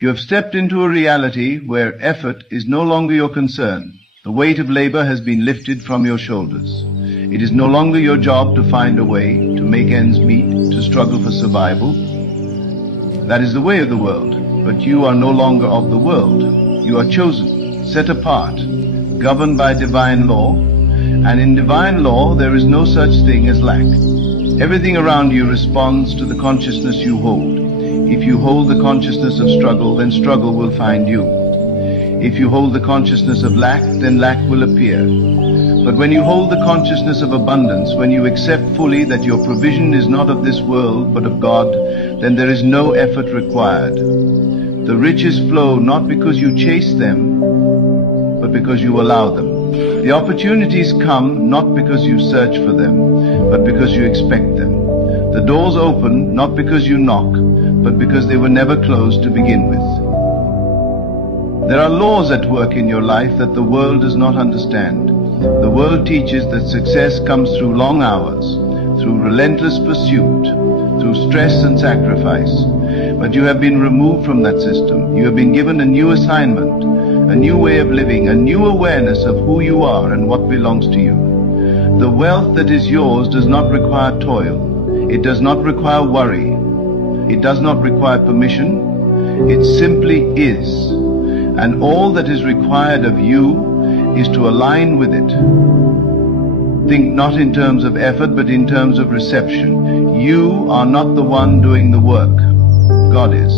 You have stepped into a reality where effort is no longer your concern. The weight of labor has been lifted from your shoulders. It is no longer your job to find a way, to make ends meet, to struggle for survival. That is the way of the world, but you are no longer of the world. You are chosen, set apart, governed by divine law, and in divine law there is no such thing as lack. Everything around you responds to the consciousness you hold. If you hold the consciousness of struggle, then struggle will find you. If you hold the consciousness of lack, then lack will appear. But when you hold the consciousness of abundance, when you accept fully that your provision is not of this world but of God, then there is no effort required. The riches flow not because you chase them, but because you allow them. The opportunities come not because you search for them, but because you expect them. The doors open not because you knock, but because they were never closed to begin with. There are laws at work in your life that the world does not understand. The world teaches that success comes through long hours, through relentless pursuit, through stress and sacrifice. But you have been removed from that system. You have been given a new assignment, a new way of living, a new awareness of who you are and what belongs to you. The wealth that is yours does not require toil. It does not require worry. It does not require permission. It simply is. And all that is required of you is to align with it. Think not in terms of effort, but in terms of reception. You are not the one doing the work. God is.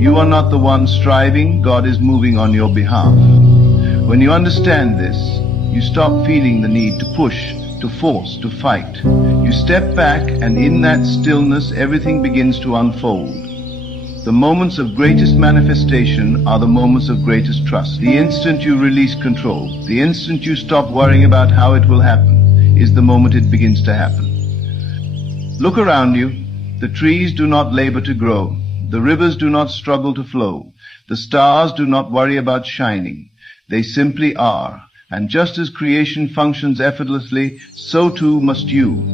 You are not the one striving. God is moving on your behalf. When you understand this, you stop feeling the need to push, to force, to fight. You step back, and in that stillness, everything begins to unfold. The moments of greatest manifestation are the moments of greatest trust. The instant you release control, the instant you stop worrying about how it will happen, is the moment it begins to happen. Look around you. The trees do not labor to grow. The rivers do not struggle to flow. The stars do not worry about shining. They simply are. And just as creation functions effortlessly, so too must you.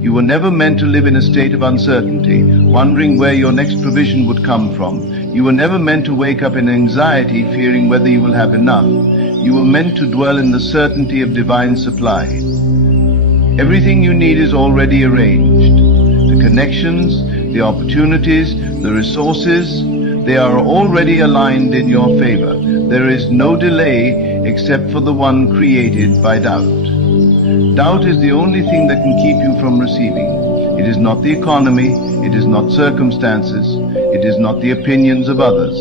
You were never meant to live in a state of uncertainty, wondering where your next provision would come from. You were never meant to wake up in anxiety, fearing whether you will have enough. You were meant to dwell in the certainty of divine supply. Everything you need is already arranged. The connections, the opportunities, the resources, they are already aligned in your favor. There is no delay except for the one created by doubt. Doubt is the only thing that can keep you from receiving. It is not the economy, it is not circumstances, it is not the opinions of others.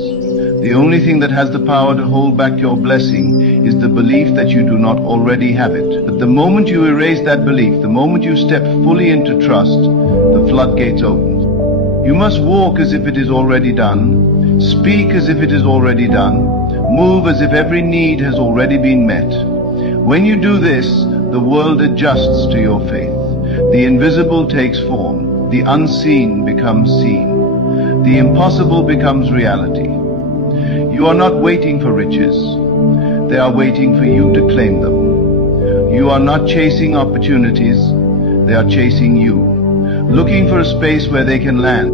The only thing that has the power to hold back your blessing is the belief that you do not already have it. But the moment you erase that belief, the moment you step fully into trust, the floodgates open. You must walk as if it is already done, speak as if it is already done, move as if every need has already been met. When you do this, the world adjusts to your faith. The invisible takes form. The unseen becomes seen. The impossible becomes reality. You are not waiting for riches. They are waiting for you to claim them. You are not chasing opportunities. They are chasing you, looking for a space where they can land.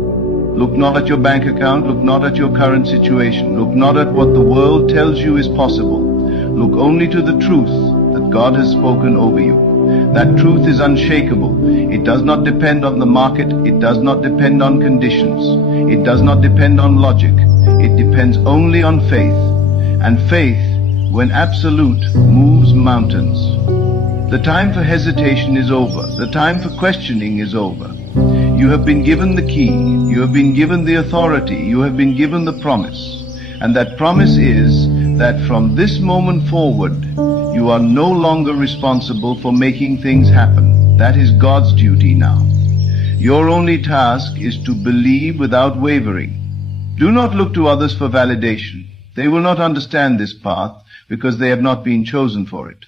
Look not at your bank account. Look not at your current situation. Look not at what the world tells you is possible. Look only to the truth that God has spoken over you. That truth is unshakable. It does not depend on the market. It does not depend on conditions. It does not depend on logic. It depends only on faith. And faith, when absolute, moves mountains. The time for hesitation is over. The time for questioning is over. You have been given the key. You have been given the authority. You have been given the promise. And that promise is that from this moment forward, you are no longer responsible for making things happen. That is God's duty now. Your only task is to believe without wavering. Do not look to others for validation. They will not understand this path because they have not been chosen for it.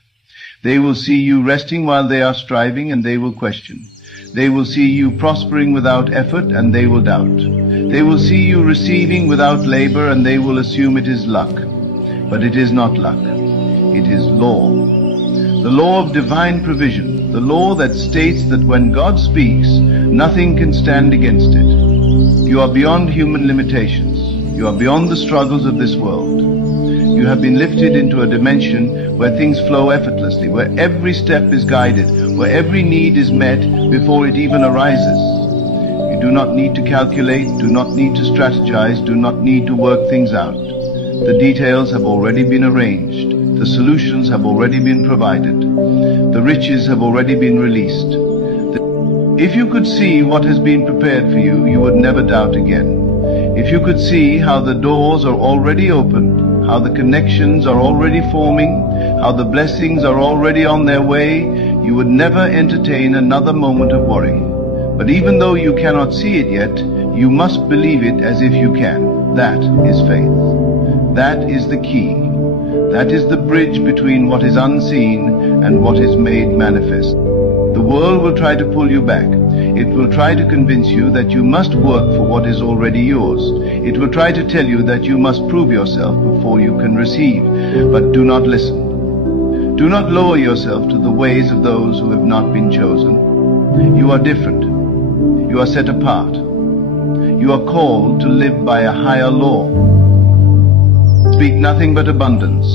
They will see you resting while they are striving, and they will question. They will see you prospering without effort, and they will doubt. They will see you receiving without labor, and they will assume it is luck. But it is not luck. It is law. The law of divine provision. The law that states that when God speaks, nothing can stand against it. You are beyond human limitations. You are beyond the struggles of this world. You have been lifted into a dimension where things flow effortlessly, where every step is guided, where every need is met before it even arises. You do not need to calculate, do not need to strategize, do not need to work things out. The details have already been arranged. The solutions have already been provided. The riches have already been released. If you could see what has been prepared for you, you would never doubt again. If you could see how the doors are already opened, how the connections are already forming, how the blessings are already on their way, you would never entertain another moment of worry. But even though you cannot see it yet, you must believe it as if you can. That is faith. That is the key. That is the bridge between what is unseen and what is made manifest. The world will try to pull you back. It will try to convince you that you must work for what is already yours. It will try to tell you that you must prove yourself before you can receive. But do not listen. Do not lower yourself to the ways of those who have not been chosen. You are different. You are set apart. You are called to live by a higher law. Speak nothing but abundance.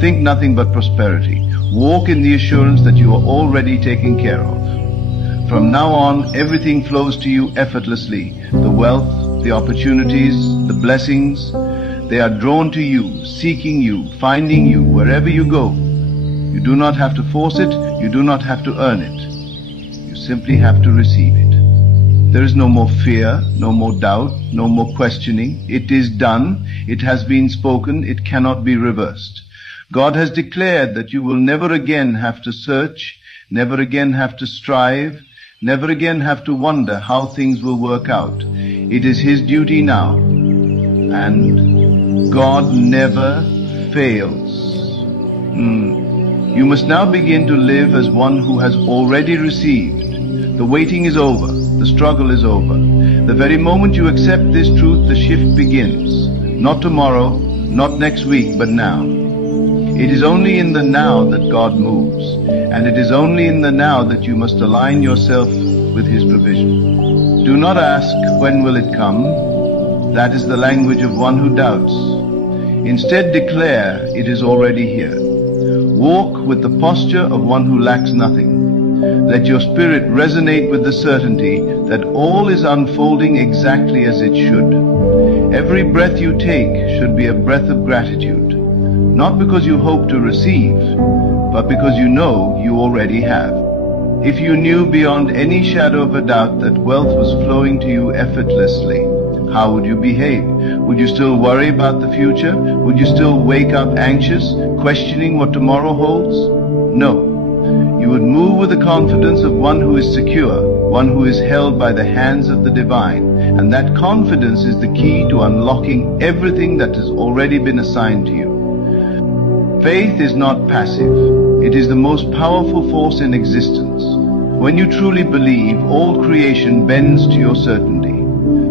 Think nothing but prosperity. Walk in the assurance that you are already taken care of. From now on, everything flows to you effortlessly. The wealth, the opportunities, the blessings, they are drawn to you, seeking you, finding you wherever you go. You do not have to force it. You do not have to earn it. You simply have to receive it. There is no more fear, no more doubt, no more questioning. It is done. It has been spoken. It cannot be reversed. God has declared that you will never again have to search, never again have to strive, never again have to wonder how things will work out. It is His duty now. And God never fails. You must now begin to live as one who has already received. The waiting is over. The struggle is over. The very moment you accept this truth, the shift begins. Not tomorrow, not next week, but now. It is only in the now that God moves, and it is only in the now that you must align yourself with His provision. Do not ask, when will it come? That is the language of one who doubts. Instead, declare, it is already here. Walk with the posture of one who lacks nothing. Let your spirit resonate with the certainty that all is unfolding exactly as it should. Every breath you take should be a breath of gratitude. Not because you hope to receive, but because you know you already have. If you knew beyond any shadow of a doubt that wealth was flowing to you effortlessly, how would you behave? Would you still worry about the future? Would you still wake up anxious, questioning what tomorrow holds? No. You would move with the confidence of one who is secure, one who is held by the hands of the divine. And that confidence is the key to unlocking everything that has already been assigned to you. Faith is not passive. It is the most powerful force in existence. When you truly believe, all creation bends to your certainty.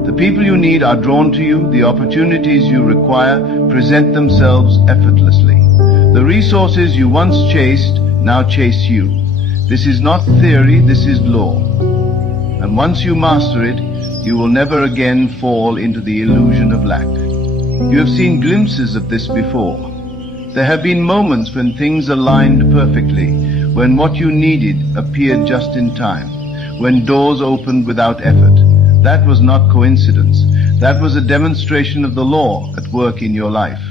The people you need are drawn to you. The opportunities you require present themselves effortlessly. The resources you once chased now chase you. This is not theory, this is law. And once you master it, you will never again fall into the illusion of lack. You have seen glimpses of this before. There have been moments when things aligned perfectly, when what you needed appeared just in time, when doors opened without effort. That was not coincidence. That was a demonstration of the law at work in your life.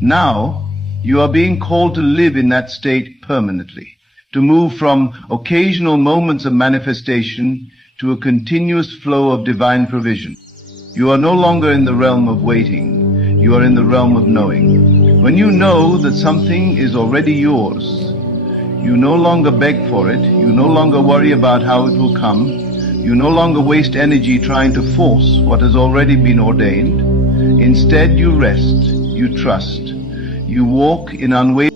Now, you are being called to live in that state permanently, to move from occasional moments of manifestation to a continuous flow of divine provision. You are no longer in the realm of waiting. You are in the realm of knowing. When you know that something is already yours, you no longer beg for it. You no longer worry about how it will come. You no longer waste energy trying to force what has already been ordained. Instead, you rest, you trust, you walk in unwavering